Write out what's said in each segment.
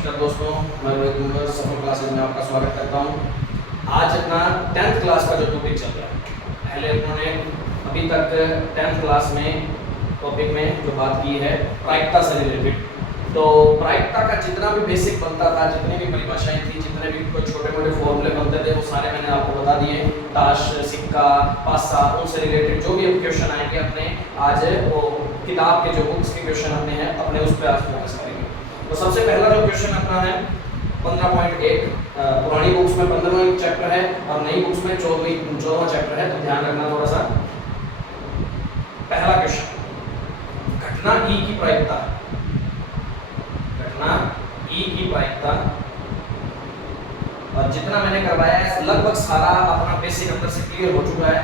नमस्कार दोस्तों, मैं रोहित कुमार सफल क्लासेस में आपका स्वागत करता हूं। आज अपना 10th क्लास का जो टॉपिक चल रहा है, पहले उन्होंने अभी तक 10th क्लास में टॉपिक में जो बात की है प्रायिकता से रिलेटेड। तो प्रायिकता का जितना भी बेसिक बनता था, जितनी भी परिभाषाएं थी, जितने भी कोई छोटे मोटे फॉर्मूले बनते थे, वो सारे मैंने आपको बता दिए। ताश, सिक्का, पासा, उनसे रिलेटेड जो भी क्वेश्चन आएंगे अपने आज वो किताब के जो बुक्स के क्वेश्चन अपने हैं, अपने उस पर आज फोकस करेंगे। तो सबसे पहला जो क्वेश्चन अपना है 15.1, पुरानी बुक्स में 15वां चैप्टर है और नई बुक्स में 14वां चैप्टर है, तो ध्यान रखना थोड़ा सा। पहला क्वेश्चन, घटना ई की प्रायिकता। घटना ई की प्रायिकता, और जितना मैंने करवाया है लगभग सारा अपना बेसिक अंदर से क्लियर हो चुका है।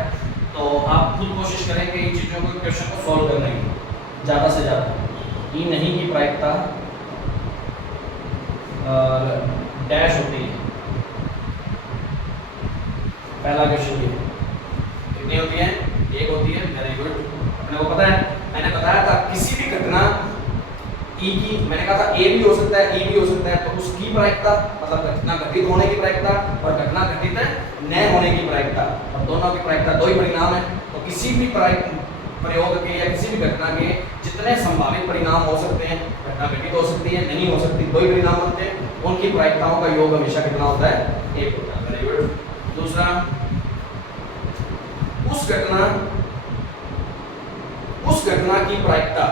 तो आप खुद कोशिश करें कि इन चीज़ों को क्वेश्चन को सॉल्व करने की ज़्यादा से ज़्यादा। ई नहीं की प्रायिकता और डैश होती है। पहला क्वेश्चन ये कितनी होती है? एक होती है। वेरी गुड, अपने को पता है। मैंने बताया था किसी भी घटना ई की, मैंने कहा था ए भी हो सकता है, ई भी हो सकता है, तो उसकी प्रायिकता मतलब घटना घटित होने की प्रायिकता और घटना घटित न होने की प्रायिकता, और दोनों की प्रायिकता दो ही परिणाम है। तो किसी भी प्रयोग के या किसी भी घटना के जितने संभावित परिणाम हो सकते हैं, घटना घटित हो सकती है, नहीं हो सकती, दो ही परिणाम बनते हैं, उनकी प्रायिकताओं का योग हमेशा कितना होता है? एक होता है। Very good. दूसरा, उस घटना की प्रायिकता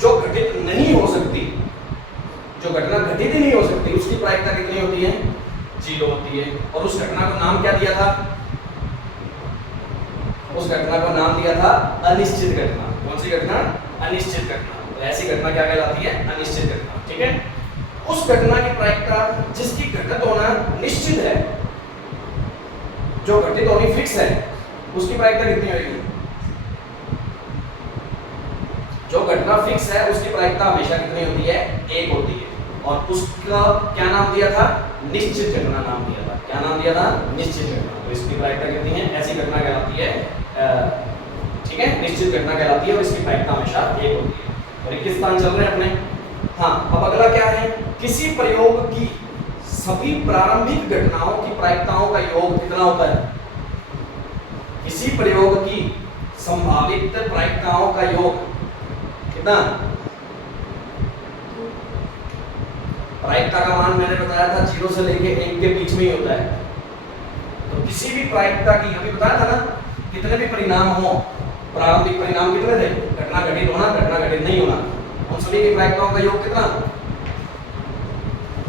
जो घटित नहीं हो सकती, जो घटना घटित ही नहीं हो सकती, उसकी प्रायिकता कितनी होती है? 0 होती है। और उस घटना को नाम क्या दिया था? उस घटना को नाम दिया था अनिश्चित घटना। कौन सी घटना? अनिश्चित घटना। तो ऐसी घटना क्या कहलाती है? अनिश्चित घटना। ठीक है। उस घटना की प्रायिकता जिसकी घटित होना निश्चित है, जो घटित होनी फिक्स है, उसकी प्रायिकता कितनी होगी? जो घटना फिक्स है उसकी प्रायिकता हमेशा कितनी होती है? 1 होती है। और उसका क्या नाम दिया था? निश्चित घटना नाम दिया था। क्या नाम दिया था? निश्चित घटना। तो इसकी प्रायिकता कितनी है? ऐसी घटना कहलाती है, ठीक है, निश्चित घटना कहलाती है, और इसकी प्रायिकता हमेशा 1 होती है। और 21 स्थान चल रहे हैं अपने। हाँ, अब अगला क्या है? किसी प्रयोग की सभी प्रारंभिक घटनाओं की प्रायिकताओं का योग कितना होता है? किसी प्रयोग की संभावित प्रायिकताओं का योग कितना? प्रायिकता का मान मैंने बताया था 0 से लेके 1 के बीच में ही होता है। तो किसी भी प्रायिकता की, अभी बताया था ना, कितने भी परिणाम हो, प्रारंभिक परिणाम कितने थे? घटना घटित होना, घटना घटित नहीं होना, उन सभी की प्रायिकताओं का योग कितना?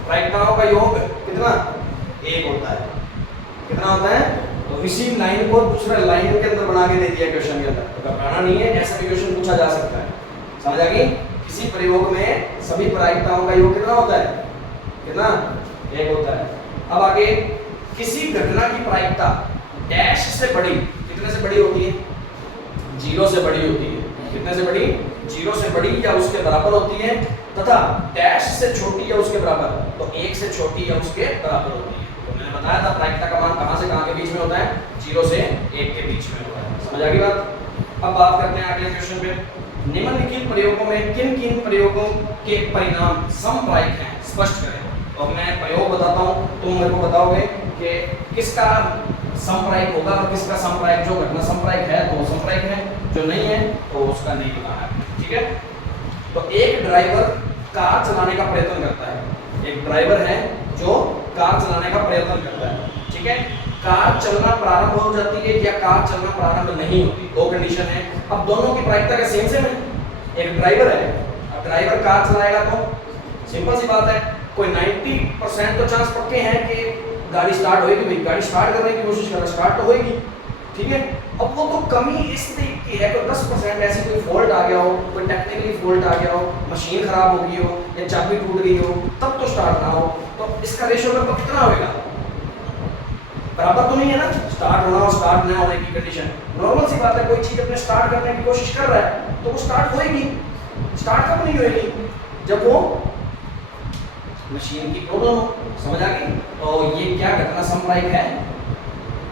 प्रायिकताओं का योग कितना? 1 होता है। कितना होता है? तो इसी लाइन को दूसरा लाइन के अंदर बना के दे दिया क्वेश्चन के अंदर। तो घबराना नहीं है, ऐसा भी क्वेश्चन पूछा जा सकता है। समझ आ गई? किसी प्रयोग में सभी प्रायिकताओं का योग कितना होता है? कितना? 1 होता है। अब आगे, किसी घटना की प्रायिकता डैश से बड़ी, कितने से बड़ी होती है? 0 से बड़ी होती है। कितने से बड़ी? 0 से बड़ी या उसके बराबर होती है, तथा डैश से छोटी या उसके बराबर, तो 1 से छोटी या उसके बराबर होती है। तो मैंने बताया था प्रायिकता का मान कहां से कहां के बीच में होता है? 0 से 1 के बीच में होता है। समझ आ गई बात? अब बात करते हैं अगले क्वेश्चन पे। निम्नलिखित प्रयोगों में किन किन प्रयोगों के परिणाम समप्रायिक हैं? स्पष्ट करें। तो मैं प्रयोग बताता हूं, तुम मेरे को बताओगे कि किसका समप्रायिक होगा और किसका समप्रायिक। जो घटना समप्रायिक है तो वो समप्रायिक है, जो नहीं है तो उसका नहीं बताना है। ठीक है। तो एक ड्राइवर कार चलाने का प्रयत्न करता है। एक ड्राइवर है जो कार चलाने का प्रयत्न करता है। ठीक है। कार चलना प्रारंभ हो जाती है या कार चलना प्रारंभ नहीं होती, दो कंडीशन है। अब दोनों की प्रायिकता का सेम है। एक ड्राइवर है, अब ड्राइवर कार चलाएगा तो सिंपल सी बात है, कोई 90% तो चांस पक्के हैं कि गाड़ी स्टार्ट होएगी। भाई गाड़ी स्टार्ट करने की कोशिश कर रहा है, स्टार्ट तो होएगी। ठीक है। अब वो तो कमी इस तरीके की है, तो 10% ऐसी कोई फॉल्ट आ गया हो, कोई टेक्निकली फॉल्ट आ गया हो, मशीन खराब हो गई हो या चाबी टूट गई हो, तब तो स्टार्ट ना हो। तो इसका रेशियो लगभग कितना होगा? बराबर तो नहीं है ना, स्टार्ट होना और स्टार्ट न होने की कंडीशन। नॉर्मल सी बात है, कोई चीज अपने स्टार्ट करने की कोशिश कर रहा है तो वो स्टार्ट होएगी। स्टार्ट कब नहीं होएगी? जब वो मशीन की प्रॉब्लम हो। समझ आ गई? तो ये क्या घटना समप्रायिक है?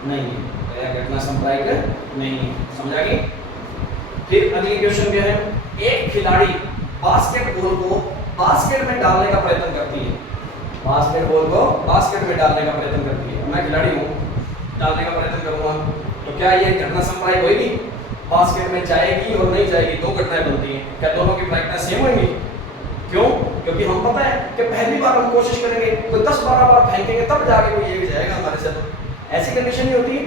नहीं है, यह घटना समप्रायिक नहीं है। समझ आ गई? फिर अगली क्वेश्चन क्या है? एक खिलाड़ी बास्केटबॉल को बास्केट में डालने का प्रयत्न करती है। बास्केटबॉल को बास्केट में डालने का प्रयत्न करती है। मैं खिलाड़ी हूँ, डालने का प्रयत्न करूंगा, तो क्या ये घटना संप्रायिक होगी? बास्केट में जाएगी और नहीं जाएगी, दो घटनाएं बनती हैं। क्या दोनों की प्रायिकता सेम होंगी? क्यों? क्योंकि हम पता है कि पहली बार हम कोशिश करेंगे तो 10-12 बार फेंकेंगे तब जाके कोई एक जाएगा हमारे से। तो ऐसी कंडीशन ही होती है,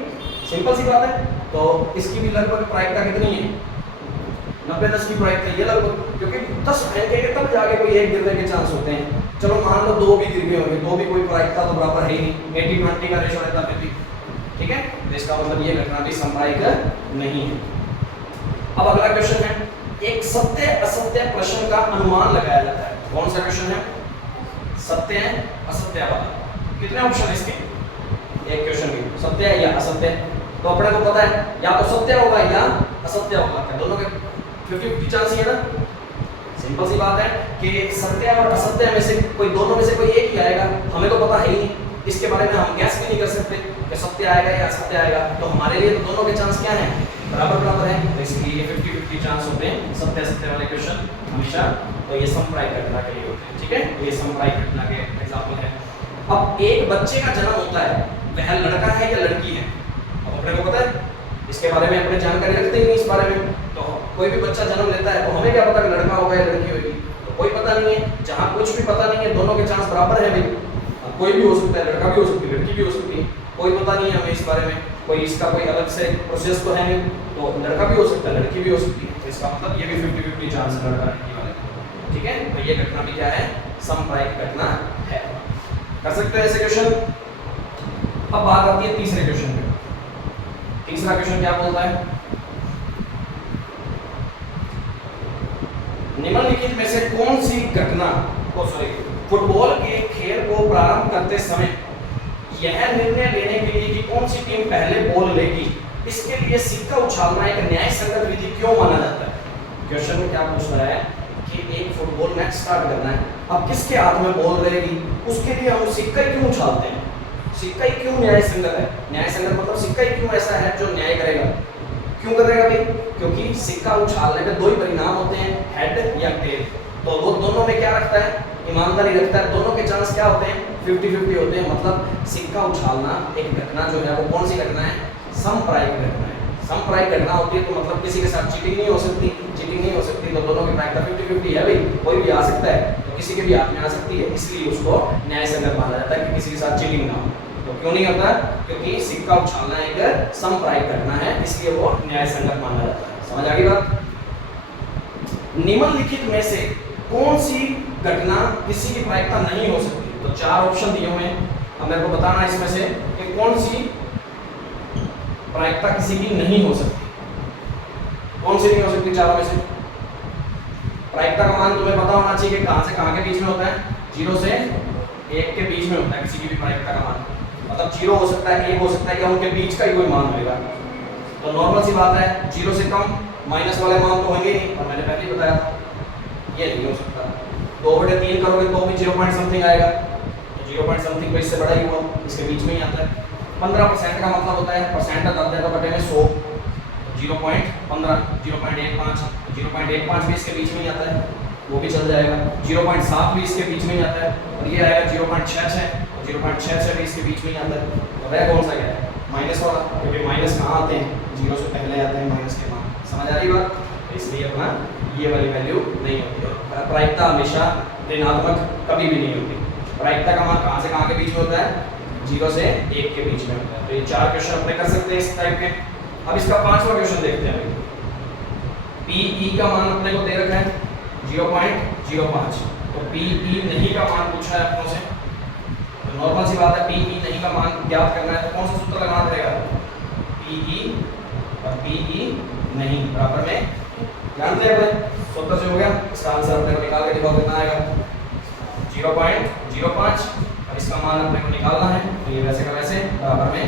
सिंपल सी बात है। तो इसकी भी लगभग प्रायिकता कितनी है? 90-10 की प्रायिकता ये लगभग, क्योंकि 10 फेंकेंगे तब जाके कोई एक गिरने के चांस होते हैं। चलो मान लो 2 भी गिर गए होंगे, तो भी कोई प्रायिकता तो बराबर है ही नहीं, 80-20 का रेशो रहता है। ठीक है, तो इसका मतलब ये घटना भी संप्रायिक नहीं है। अब अगला क्वेश्चन है, एक सत्य असत्य प्रश्न का अनुमान लगाया जाता है। कौन सा क्वेश्चन है? सत्य असत्य वाला। कितने ऑप्शन है इसके? एक क्वेश्चन की सत्य है या असत्य। तो अपने को पता है या तो सत्य होगा या असत्य होगा, क्या दोनों के 50-50 चांस है ना। सिंपल सी बात है कि सत्य और असत्य में से कोई दोनों में से कोई एक ही आएगा, हमें तो पता है ही नहीं, इसके बारे में हम गैस भी नहीं कर सकते कि सत्य आएगा या असत्य आएगा। तो हमारे लिए तो दोनों के चांस क्या हैं? बराबर बराबर है, तो इसलिए 50-50 चांस होते हैं सत्य असत्य वाले क्वेश्चन हमेशा। तो ये संप्रायिक घटना के लिए होते हैं। ठीक है, ये संप्रायिक घटना के एग्जांपल है। अब एक बच्चे का जन्म होता है, वह लड़का है या लड़की है? अब अपने को पता है, इसके बारे में अपने जानकारी रखते ही नहीं इस बारे में। तो कोई भी बच्चा जन्म लेता है तो हमें क्या पता कि लड़का होगा या लड़की होगी? तो कोई पता नहीं है। जहाँ कुछ भी पता नहीं है, दोनों के चांस बराबर है भाई। कोई भी हो सकता है, लड़का भी हो सकती है, लड़की भी हो सकती है, कोई पता नहीं है हमें इस बारे में। कोई इसका कोई अलग से प्रोसेस तो है नहीं, तो लड़का भी हो सकता है, लड़की भी हो सकती है। तो इसका मतलब ये भी 50-50 चांस लड़का लड़की वाले। ठीक है, तो ये घटना भी क्या है? संप्रायिक घटना है। कर सकते हैं ऐसे क्वेश्चन। अब बात आती है तीसरे क्वेश्चन पे। तीसरा क्वेश्चन क्या बोलता है? निम्नलिखित में से कौन सी घटना फुटबॉल के खेल को प्रारंभ करते समय यह निर्णय लेने के लिए कि कौन सी टीम पहले बॉल लेगी, इसके लिए सिक्का उछालना एक न्याय संगत विधि क्यों माना जाता है? क्वेश्चन में क्या पूछ रहा है कि एक फुटबॉल मैच स्टार्ट करना है, अब किसके हाथ में बॉल रहेगी, उसके लिए हम सिक्का क्यों उछालते हैं? सिक्का ही क्यों न्याय संगत है? न्याय संगत मतलब सिक्का ही क्यों ऐसा है जो न्याय करेगा? क्यों करेगा भाई? क्योंकि सिक्का उछालने में दो ही परिणाम होते हैं, हेड या टेल। तो वो दोनों में क्या रखता है? ईमानदारी रखता है। दोनों के चांस क्या होते हैं? 50-50 होते हैं। मतलब सिक्का उछालना एक घटना जो है वो कौन सी घटना है? संप्रायिक घटना है। संप्रायिक घटना होती है तो मतलब किसी के साथ चीटिंग नहीं हो सकती। चीटिंग नहीं हो सकती तो दोनों की प्रायिकता 50-50 है भाई। कोई भी आ सकता है तो किसी के भी हाथ में आ सकती है, इसलिए उसको न्याय संगत माना जाता है कि किसी के साथ चीटिंग ना हो। तो क्यों नहीं होता? क्योंकि सिक्का उछालना एक संप्रायिक घटना है, इसलिए वो न्याय संगत माना जाता है। समझ आ गई बात? निम्नलिखित में से कौन सी घटना किसी की प्रायिकता नहीं हो सकती? तो 4 ऑप्शन दिए हुए हैं, अब मेरे को बताना इसमें से कि कौन सी प्रायिकता किसी की नहीं हो सकती। कौन सी नहीं हो सकती चारों में से? प्रायिकता का मान तुम्हें पता होना चाहिए कि कहां से कहां के बीच में होता है। 0 से 1 के बीच में होता है किसी की भी प्रायिकता का मान। मतलब 0 हो सकता है, 1 हो सकता है, या उनके बीच का ही कोई मान होगा। तो नॉर्मल सी बात है, 0 से कम माइनस वाले मान तो होंगे नहीं, और मैंने पहले ही बताया था ये नहीं हो सकता। 2/3 करोगे तो भी 0 पॉइंट समथिंग आएगा, तो 0 पॉइंट समथिंग इससे बड़ा ही हुआ, इसके बीच में ही आता है। 15% का मतलब होता है परसेंट आता है तो बटे में 100, 0.15, 0.15, 0.15 भी इसके बीच में ही आता है, वो भी चल जाएगा। 0.7 भी इसके बीच में ही आता है, और ये आएगा 0.66, 0.66 भी इसके बीच में ही आता है। तो वह कौन सा क्या है? माइनस वाला, क्योंकि माइनस कहाँ आते हैं? 0 से पहले आते हैं माइनस के मान। समझ आ रही बात? इसलिए अपना ये वाली वैल्यू नहीं होती है। प्रायिकता हमेशा ऋणात्मक कभी भी नहीं होती। प्रायिकता का मान कहाँ से कहाँ के बीच में होता है? 0 से 1 के बीच में होता है। तो ये 4 क्वेश्चन अपने कर सकते हैं इस टाइप के। अब इसका 5वां क्वेश्चन देखते हैं। PE का मान अपने को दे रखा है 0.05, तो PE नहीं का मान पूछा है अपनों से। तो नॉर्मल सी बात है, PE नहीं का मान ज्ञात करना है तो कौन सा सूत्र लगाना पड़ेगा? PE और PE नहीं बराबर में जानते हैं अपने सूत्र से हो गया। इसका आंसर अपने को निकाल के दिखाओ कितना आएगा? 0.05, और इसका मान अपने को निकालना है तो ये वैसे का वैसे बराबर में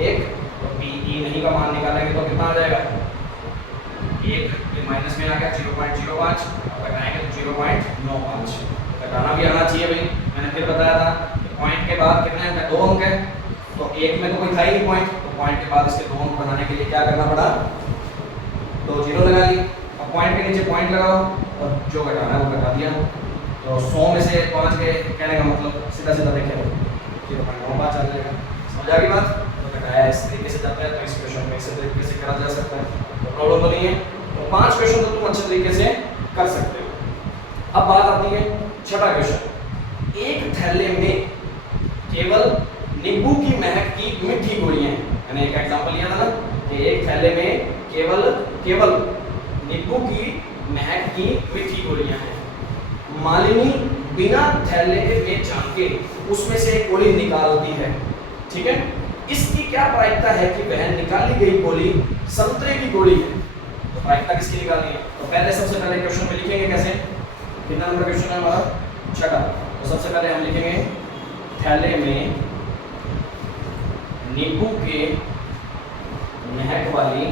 1, तो PE नहीं का मान निकालेंगे तो कितना आ जाएगा? 1, ये माइनस में आ गया 0.05, और घटाएंगे तो 0.95। घटाना भी आना चाहिए भाई, मैंने फिर बताया था पॉइंट के बाद कितने अंक है? 2 अंक है, तो 1 में तो कोई था ही नहीं पॉइंट, तो पॉइंट के बाद इसके 2 अंक बनाने के लिए क्या करना पड़ा? 2 0 लगा ली। अब पॉइंट के नीचे पॉइंट लगाओ और जो घटाना है वो घटा दिया। तो 100 में से 5 गए, कहने का मतलब सीधा सीधा देखें 0.95 आ जाएगा। समझ आ गई बात? तो घटाया इस तरीके से जाता है, तो इस क्वेश्चन में इस तरीके से करा जा सकता है, तो प्रॉब्लम तो नहीं है। तो 5 क्वेश्चन तो तुम अच्छे तरीके से कर सकते हो। अब बात आती है छठा क्वेश्चन, एक थैले में केवल नींबू की महक की मीठी गोलियां हैं। मैंने एक एग्जांपल लिया था ना कि एक थैले में केवल नींबू की महक की मीठी गोलियां हैं। मालिनी बिना थैले में झांके उसमें से एक गोली निकालती है, ठीक है। इसकी क्या प्रायिकता है कि वह निकाली गई गोली संतरे की गोली है? तो प्रायिकता किसकी निकालनी है? तो पहले सबसे पहले क्वेश्चन में लिखेंगे कैसे, कितना नंबर क्वेश्चन है हमारा? छठा। तो सबसे पहले हम लिखेंगे थैले में नींबू के महक वाली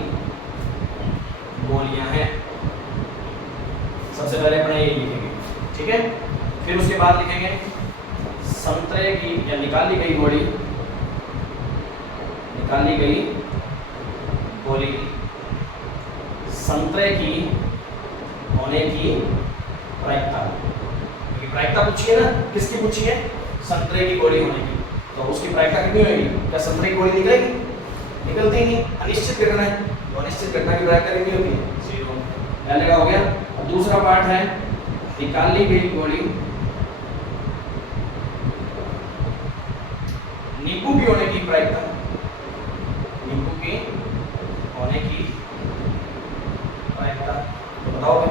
गोलियां हैं। सबसे पहले अपने ये लिखेंगे, ठीक है। फिर उसके बाद लिखेंगे संतरे की या निकाली गई गोली संतरे की होने की प्रायिकता, क्योंकि प्रायिकता पूछी है ना, किसकी पूछी है? संतरे की गोली होने की। तो उसकी प्रायिकता कितनी होगी? क्या संतरे की गोली निकलेगी? निकलती ही नहीं, अनिश्चित घटना है, तो अनिश्चित घटना की प्रायिकता कितनी होगी? 0। पहले का हो गया। अब दूसरा पार्ट है निकाली गई गोली नींबू की होने की प्रायिकता, नींबू की होने की प्रायिकता तो बताओगे?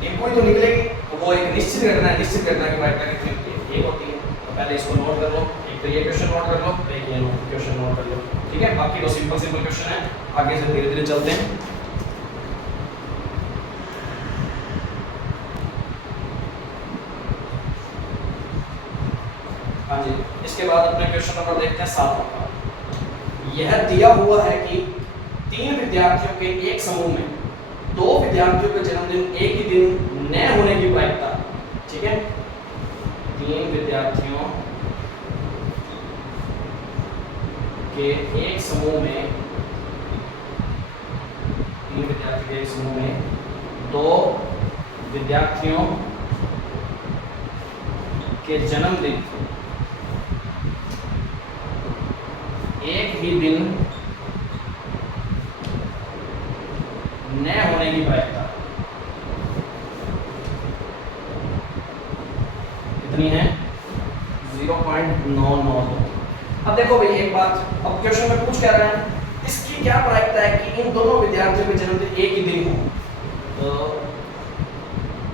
नींबू ही तो निकलेगी, तो वो एक निश्चित घटना है, निश्चित घटना की प्रायिकता कितनी होती है? 1 होती है। तो पहले इसको नोट कर लो, एक तो ये क्वेश्चन नोट कर लो, एक ये क्वेश्चन नोट कर लो, ठीक है। बाकी तो सिंपल क्वेश्चन है, आगे से धीरे धीरे चलते हैं। हाँ जी, इसके बाद अपने क्वेश्चन नंबर देखते हैं 7। यह दिया हुआ है कि 3 विद्यार्थियों के एक समूह में 2 विद्यार्थियों का जन्मदिन एक ही दिन न होने की प्रायिकता, ठीक है। 3 विद्यार्थियों के एक समूह में 3 विद्यार्थियों के एक समूह में 2 विद्यार्थियों के जन्मदिन एक ही दिन न होने की प्रायिकता कितनी है? 0.992। अब देखो भाई एक बात, अब क्वेश्चन में पूछ क्या रहा है, इसकी क्या प्रायिकता है कि इन दोनों विद्यार्थियों के जन्मदिन एक ही दिन हो? तो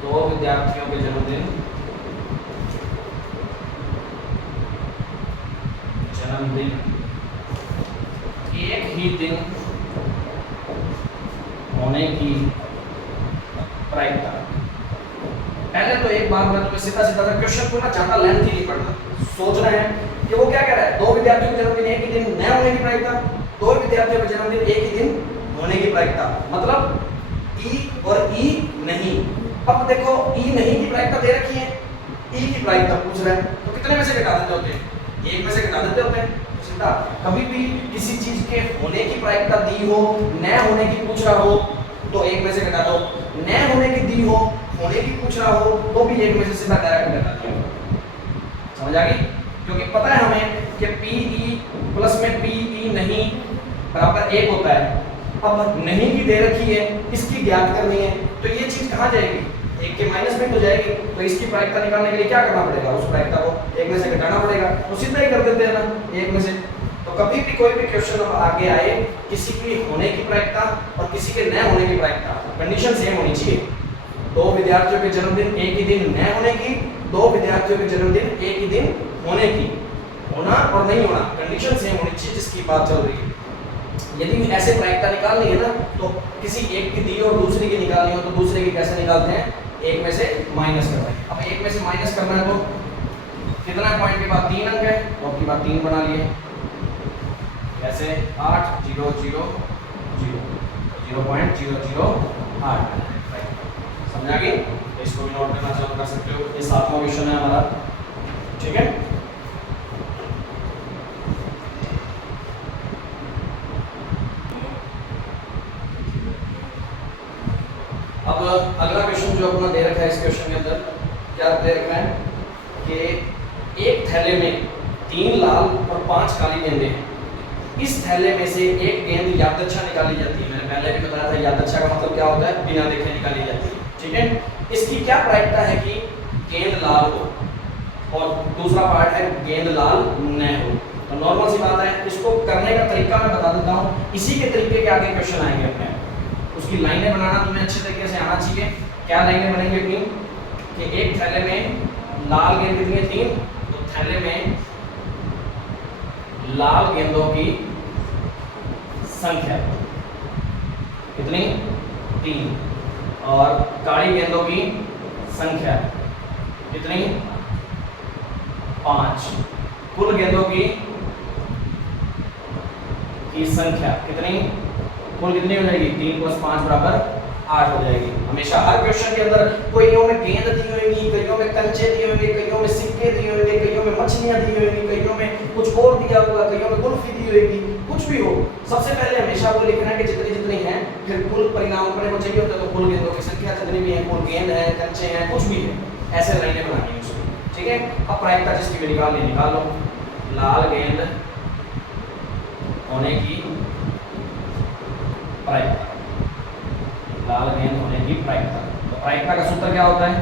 2 विद्यार्थियों के जन्मदिन एक ही दिन होने की प्रायिकता। पहले तो एक बात मैं तुम्हें सीधा सीधा क्वेश्चन को ना ज्यादा लेंथ ही नहीं पढ़ना, सोचना है कि वो क्या कह रहा है। 2 विद्यार्थियों के जन्मदिन एक ही दिन न होने की प्रायिकता, 2 विद्यार्थियों के जन्मदिन एक ही दिन होने की प्रायिकता, मतलब ई और ई नहीं। अब देखो ई नहीं की प्रायिकता दे रखी है, ई की प्रायिकता पूछ रहा है, तो कितने में से घटा देते होते हैं? 1 में से घटा देते होते हैं। सीधा कभी भी किसी चीज के होने की प्रायिकता दी हो, न होने की पूछ रहा हो तो 1 में से घटा दो, न होने की दी हो, होने की पूछ रहा हो तो भी 1 में से सीधा डायरेक्ट घटा दिया। समझ आ गई? क्योंकि पता है हमें कि पी प्लस में पी नहीं बराबर 1 होता है। अब नहीं की दे रखी है, इसकी ज्ञात करनी है, तो ये चीज कहाँ जाएगी? 1 के माइनस में तो जाएगी। तो इसकी प्रायिकता निकालने के लिए क्या करना पड़ेगा? उस प्रायिकता को 1 में से घटाना पड़ेगा, तो सीधा ही कर देते हैं ना 1 में से। तो कभी भी कोई भी क्वेश्चन आगे आए, किसी की होने की प्रायिकता और किसी के न होने की प्रायिकता कंडीशन सेम होनी चाहिए। 2 विद्यार्थियों के जन्मदिन एक ही दिन न होने की, 2 विद्यार्थियों के जन्मदिन एक ही दिन होने की, होना और नहीं होना कंडीशन सेम होनी चाहिए जिसकी बात चल रही है। यदि ऐसे प्रायिकता निकालनी है ना, तो किसी एक की दी और दूसरे की निकालनी हो तो दूसरे की कैसे निकालते हैं? 1 में से माइनस करना है। अब 1 में से माइनस करना है तो कितना पॉइंट के बाद 3 अंक है, तो आपकी बात 3 बना लिए, ऐसे 8 0 0 0 0.008। समझा गई? तो इसको भी नोट करना चाहो कर सकते हो। ये 7वां क्वेश्चन है हमारा, ठीक है। अब अगला क्वेश्चन जो अपना दे रखा है इस क्वेश्चन के अंदर क्या दे रखा है कि एक थैले में 3 लाल और 5 काली गेंदें हैं। इस थैले में से एक गेंद यादृच्छा निकाली जाती है। मैंने पहले भी बताया था यादृच्छा का मतलब क्या होता है, बिना देखे निकाली जाती है। ठीक है, इसकी क्या प्रायिकता है कि गेंद लाल हो, और दूसरा पार्ट है गेंद लाल न हो। तो नॉर्मल सी बात है, इसको करने का तरीका मैं बता देता हूँ। इसी के तरीके के आगे क्वेश्चन आएंगे अपने। उसकी लाइनें बनाना तुम्हें अच्छे तरीके से आना चाहिए। क्या लाइनें बनेंगी अपनी कि एक थैले में लाल गेंद कितनी है 3, तो थैले में लाल गेंदों की संख्या कितनी 3, और काली गेंदों की संख्या कितनी 5। कुल गेंदों की संख्या कितनी, कुल कितनी हो जाएगी 3 + 5 = 8 हो जाएगी। हमेशा हर क्वेश्चन के अंदर कईयों में गेंद दी होगी, कईयों में कंचे दिए होंगे, कईयों में सिक्के दिए होंगे, कईयों में मछलियां दी होंगी, कईयों में कुछ और दिया होगा, कईयों में कुल्फी दी होगी, कुछ भी हो। सबसे पहले हमेशा वो लिखना है कि जितनी जितनी है, फिर कुल परिणाम करने को चाहिए होता है तो कुल गेंदों की संख्या जितनी भी है, कुल गेंद है, कंचे हैं, कुछ भी है, ऐसे लाइनें बनानी है उसकी। ठीक है, अब प्रायिकता जिसकी भी निकाल लो। लाल गेंद होने की प्रायिकता, लाल गेंद होने की प्रायिकता। तो प्रायिकता का सूत्र क्या होता है,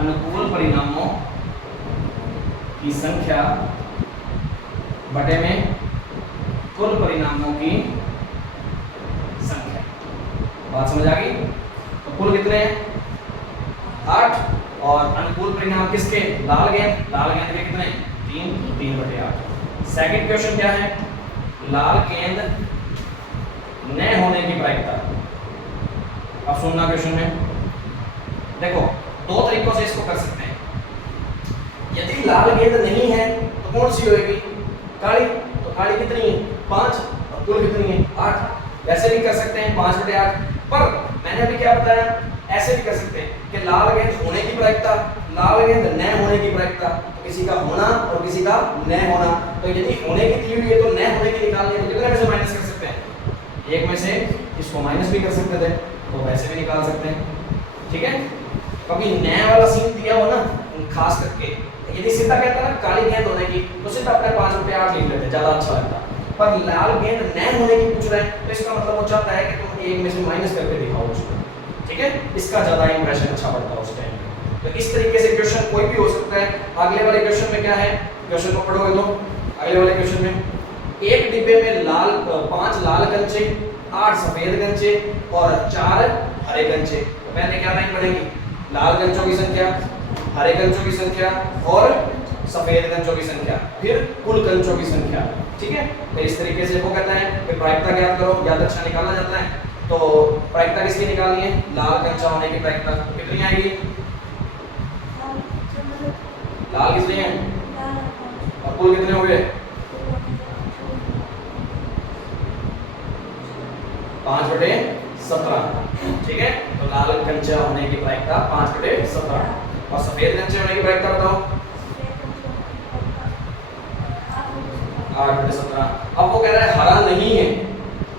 अनुकूल परिणामों की संख्या बटे में कुल परिणामों की संख्या। बात समझ आ गई? तो कुल कितने हैं 8, और अनुकूल परिणाम किसके, लाल गेंद के कितने 3/8। सेकंड क्वेश्चन क्या है, लाल गेंद न होने की प्रायिकता। अब सुनना क्वेश्चन में, देखो 2 तरीकों से इसको कर सकते हैं। यदि लाल गेंद नहीं है तो कौन सी होगी, काली। तो काली कितनी है 5, और कुल कितनी है 8। वैसे भी कर सकते हैं 5/8, पर मैंने अभी क्या बताया, ऐसे भी कर सकते हैं कि लाल गेंद होने की प्रायिकता, लाल गेंद न होने की प्रायिकता। तो किसी का होना और किसी का न होना। तो यदि होने की दी हुई है तो न होने की निकालनी है, तो कितने में से माइनस कर सकते हैं, एक में से। इसको माइनस भी कर सकते थे, तो वैसे भी निकाल सकते हैं। ठीक है, कभी न वाला सीन दिया हो ना खास करके, यदि सीधा कहता है ना काली गेंद होने की, तो सीधा अपने 5/8 लिख लेते, ज्यादा अच्छा लगता। पर लाल गेंद न होने की पूछ रहे हैं, तो इसका मतलब वो चाहता है कि तुम एक में से माइनस करके दिखाओ उसको। ठीक है, इसका ज्यादा इंप्रेशन अच्छा पड़ता है उस टाइम। तो इस तरीके से क्वेश्चन कोई भी हो सकता है। अगले वाले क्वेश्चन में क्या है, क्वेश्चन को पढ़ोगे तो अगले वाले क्वेश्चन में एक डिब्बे में 5 लाल कंचे, 8 सफेद कंचे और 4 हरे कंचे। तो पहले क्या लाइन पड़ेगी, लाल कंचों की संख्या, हरे कंचों की संख्या और सफेद कंचों की संख्या, फिर कुल कंचों की संख्या। ठीक है, तो इस तरीके से वो कहता है कि प्रायिकता ज्ञात करो, यादृच्छा निकालना जाता है। तो प्रायिकता किसकी निकालनी है, लाल कंचा होने की प्रायिकता कितनी आएगी, लाल कितने हैं और कुल कितने हो गए 5/17। ठीक है, तो लाल कंचा होने की प्रायिकता 5/17, और सफेद कंचे होने की प्रायिकता बताओ 8/17। अब वो कह रहा है हरा नहीं है,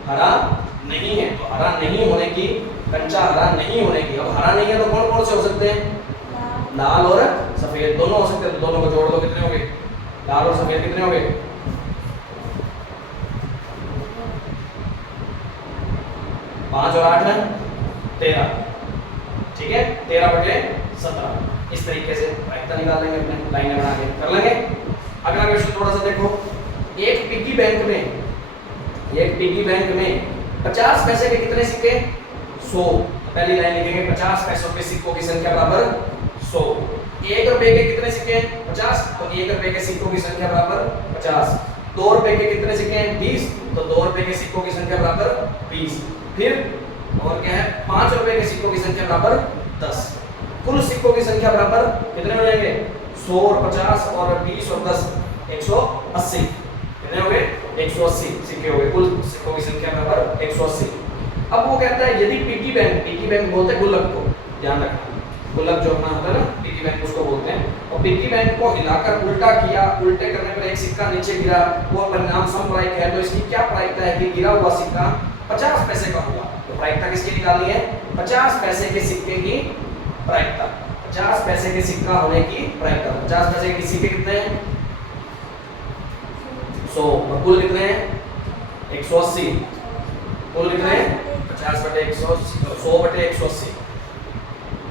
हरा नहीं है, तो हरा नहीं होने की, कंचा हरा नहीं होने की। अब हरा नहीं है तो कौन कौन से हो सकते हैं, लाल और सफेद दोनों हो सकते हैं। तो दोनों को जोड़ दो, कितने होंगे, लाल और सफेद कितने होंगे 5 और 8 है 13। ठीक है, 13/17। इस तरीके से प्रायिकता निकाल लेंगे, अपने लाइनें बना के कर लेंगे। अगला क्वेश्चन थोड़ा सा देखो, एक पिग्गी बैंक में 50 पैसे के कितने सिक्के 100। पहली लाइन लिखेंगे 50 पैसों के सिक्कों की संख्या बराबर 100। 1 रुपए के कितने सिक्के हैं 50, तो 1 रुपए के सिक्कों की संख्या बराबर 50। 2 रुपए के कितने सिक्के हैं 20, तो 2 रुपए के सिक्कों की संख्या बराबर 20। फिर और क्या है 5 रुपए के सिक्कों की संख्या बराबर 10। कुल सिक्कों की संख्या बराबर कितने हो जाएंगे 100 और 50 और 20 और 10 180। कितने हो गए 180 सिक्के हो गए। कुल सिक्कों की संख्या बराबर 180। अब वो कहता है यदि पिग्गी बैंक बोलते हैं गुल्लक को, ध्यान रखना, गुल्लक जो अपना होता है ना पिग्गी बैंक उसको बोलते हैं। और पिग्गी बैंक को हिलाकर उल्टा किया, उल्टे करने पर एक सिक्का नीचे गिरा, वो परिणाम समप्रायिक है। तो इसकी क्या प्रायिकता है कि गिरा हुआ सिक्का 50 पैसे का हुआ। तो प्रायिकता किसकी निकालनी है? 50 पैसे के सिक्के की प्रायिकता, 50 पैसे के सिक्का होने की प्रायिकता। 50 पैसे के सिक्के कितने हैं? 100। और कुल कितने हैं? 180। कुल कितने हैं? 50 बटे 100 बटे 180।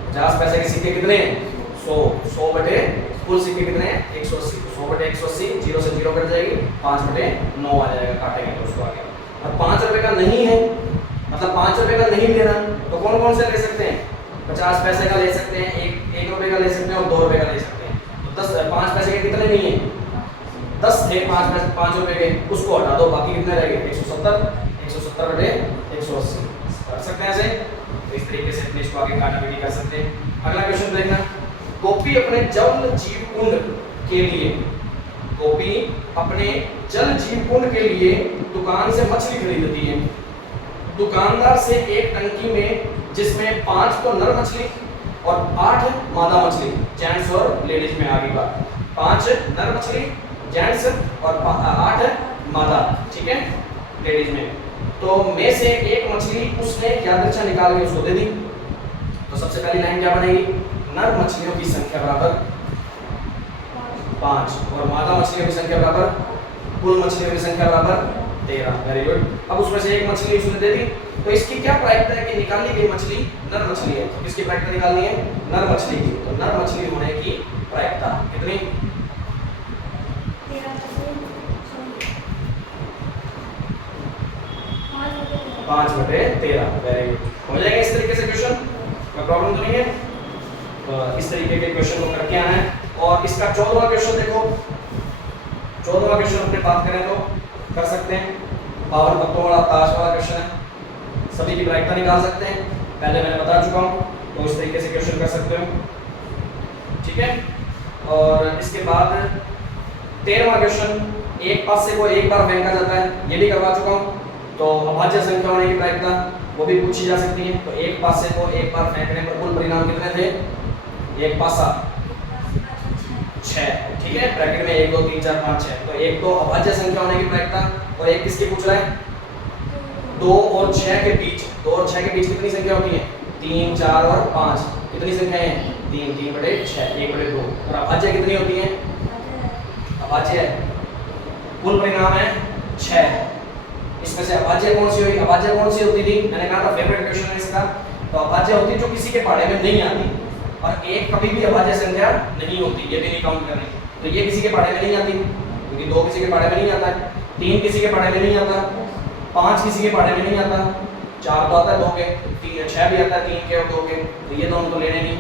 50 पैसे के सिक्के कितने हैं? 100। 100 बटे कुल सिक्के कितने हैं? 180। 100 बटे 180, 0 से 0 कट जाएगी, 5 बटे 9 आ जाएगा, काटेंगे तो उसको आगे। और 5 रुपए का नहीं है, मतलब 5 रुपए का नहीं लेना, तो कौन कौन से ले सकते हैं? 50 पैसे का ले सकते हैं, 1 रुपए का ले सकते हैं और 2 रुपए का ले सकते हैं। तो 5 पैसे के कितने नहीं है? 10 थे 5 रुपए के, उसको हटा दो, बाकी कितने रह गए? 170 बटे 180 कर सकते हैं ऐसे। तो इस तरीके से अपने इसको आगे काटा पीटी कर सकते हैं। अगला क्वेश्चन देखना, गोपी अपने जल जीव कुंड के लिए, गोपी अपने जल जीव कुंड के लिए दुकान से मछली खरीदती है। दुकानदार से एक टंकी में जिसमें 5 तो नर मछली और 8 मादा मछली, जेंट्स और लेडीज में आगे बात, 5 नर मछली जेंट्स और 8 मादा, ठीक है, लेडीज में। तो में से एक मछली उसने यादृच्छा निकाल के उसको दे दी। तो सबसे पहली लाइन क्या बनेगी? नर मछलियों की संख्या बराबर 5 और मादा मछलियों की संख्या बराबर, कुल मछलियों की संख्या बराबर 13। Very good. अब उसमें से एक मछली उसने दे दी, तो इसकी क्या प्रायिकता है कि निकाली गई मछली नर मछली है। तो किसकी प्रायिकता निकालनी है? नर मछली की। तो नर मछली होने की प्रायिकता कितनी? 5 बटे 13। वेरी गुड, हो जाएगा इस तरीके से क्वेश्चन, कोई प्रॉब्लम तो नहीं है। तो इस तरीके के क्वेश्चन को करके आना है। और इसका 14वां क्वेश्चन देखो, 14वां क्वेश्चन अपने बात करें तो कर सकते हैं। 52 तत्वों वाला ताश वाला क्वेश्चन है, सभी की प्रायिकता निकाल सकते हैं, पहले मैंने बता चुका हूँ। तो इस तरीके से क्वेश्चन कर सकते हो, ठीक है। और इसके बाद 13वां क्वेश्चन, एक पासे को एक बार फेंका जाता है, ये भी करवा चुका हूँ। तो अभाज्य संख्या होने की प्रायिकता वो भी पूछी जा सकती है। तो एक पासे को एक बार फेंकने पर कुल परिणाम कितने थे? एक पासा 6, ठीक है, ब्रैकेट में 1 2 3 4 5 6। तो एक तो अभाज्य संख्या होने की प्रायिकता, और एक किसकी पूछ रहा है? 2 और 6 के बीच, 2 और 6 के बीच कितनी संख्या होती है? 3 4 और 5, कितनी संख्याएं हैं? 3 3 बटे 6 1 बटे 2। और अभाज्य कितनी होती है? अभाज्य कुल परिणाम है 6। इसमें से अभाज्य कौन सी हुई? अभाज्य कौन सी होती थी? मैंने कहा था फेवरेट क्वेश्चन है इसका। तो अभाज्य होती है जो किसी के पढ़े में नहीं आती, और एक कभी भी अभाज्य संख्या नहीं होती, ये भी नहीं काउंट करनी। तो ये किसी के पढ़े में नहीं आती, क्योंकि 2 किसी के पढ़े में नहीं आता है, 3 किसी के पढ़े में नहीं आता, 5 किसी के पढ़े में नहीं आता, 4 तो आता है 2 के, 6 भी आता है 3 के और 2 के, तो ये दोनों तो लेने नहीं,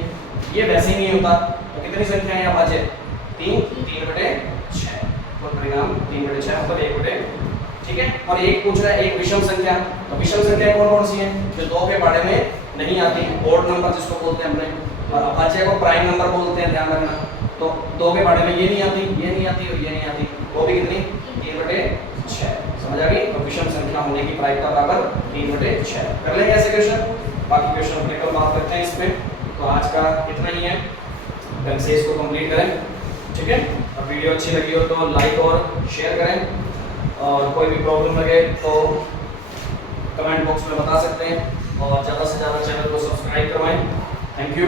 ये वैसे ही नहीं होता। तो कितनी संख्या है अभाज्य? 3 3 बटे 6, तो परिणाम 3 बटे 6 मतलब 1 बटे, ठीक है। और एक पूछ रहा है एक विषम संख्या, तो विषम संख्या कौन कौन सी है? जो 2 के पढ़े में नहीं आती, ओड नंबर जिसको बोलते हैं अपने, और अभाज्य को प्राइम नंबर बोलते हैं, ध्यान रखना। तो 2 के पढ़े में ये नहीं आती, ये नहीं आती और ये नहीं आती, वो भी कितनी? 3 बटे 6, समझ आ गई। तो विषम संख्या होने की प्रायिकता बराबर 3 बटे 6। कर लेंगे ऐसे क्वेश्चन, बाकी क्वेश्चन अपने कल बात करते हैं इसमें। तो आज का इतना ही है, ढंग से इसको कंप्लीट करें, ठीक है। और वीडियो अच्छी लगी हो तो लाइक और शेयर करें, और कोई भी प्रॉब्लम लगे तो कमेंट बॉक्स में बता सकते हैं, और ज़्यादा से ज़्यादा चैनल को सब्सक्राइब करवाएं। Thank you.